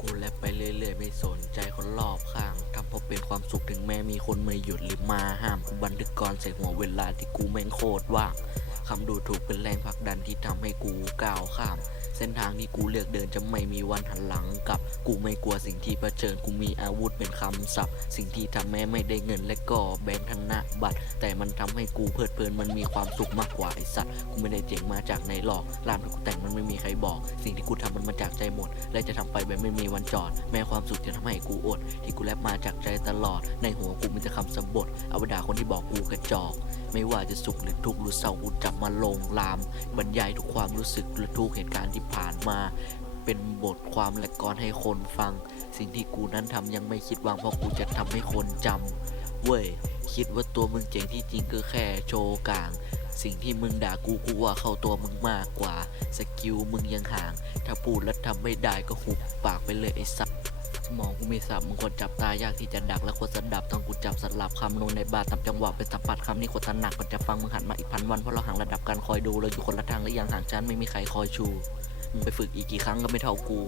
กูแลบไปเรื่อยๆ ไม่สนใจคนรอบข้างทำเพราะเป็นความสุขถึงแม้มีคนมาหยุดหรือมาห้ามกูบันทึกก่อนใส่หัวเวลาที่กูแม่งโคตรว่างคำดูถูกเป็นแรงผลักดันที่ทำให้กูก้าวข้าม เส้นทางที่กูเลือกเดินจะไม่มีวันหันหลังกลับ กูไม่กลัวสิ่งที่เผชิญกูมีอาวุธเป็นคำศัพท์ สิ่งที่ทำแม้ไม่ได้เงินและก็แบงค์ธนบัตร แต่มันทำให้กูเพลิดเพลินมันมีความสุขมากกว่าไอสัตว์กูไม่ได้เจ๋งมาจากในหลอกรามที่กูแต่งมันไม่มีใครบอก สิ่งที่กูทำมันมาจากใจหมด และจะทำไปแบบไม่มีวันจอด แม้ความสุขจะทำให้กูอด ที่กูแลบมาจากใจตลอดในหัวกู สบทเอาไปด่าคนที่บอกกูกระจอก ไม่ว่าจะสุขหรือทุกข์หรือเศร้ากูจับมาลงลาม บรรยายทุกความรู้สึกและทุกเหตุการณ์ที่ผ่านมา เป็นบทความและกรให้คนฟัง สิ่งที่กูนั้นทำยังไม่คิดวางเพราะกูจะทำให้คนจำเว้ย คิดว่าตัวมึงเจ๋งที่จริงก็แค่โชว์กลางสิ่งที่มึงด่ากูกูว่าเข้าตัวมึงมากกว่า สกิลมึงยังห่าง ถ้าพูดแล้วทำไม่ได้ก็หุบปากไปเลยไอ้สัส มองกูมีสับมึงควรจับตายากที่จะดักและควรสดับต้องกูจับสลับคำลงในบาททำจังหวะเป็นสัมผัสคำนี้ควรถนักก่อนจะฟังมึงหันมาอีกพันวันเพราะเราห่างระดับการคอยดูเราอยู่คนละทางและยังห่างชั้นไม่มีใครคอยชูมึงไปฝึกอีกกี่ครั้งก็ไม่เท่ากู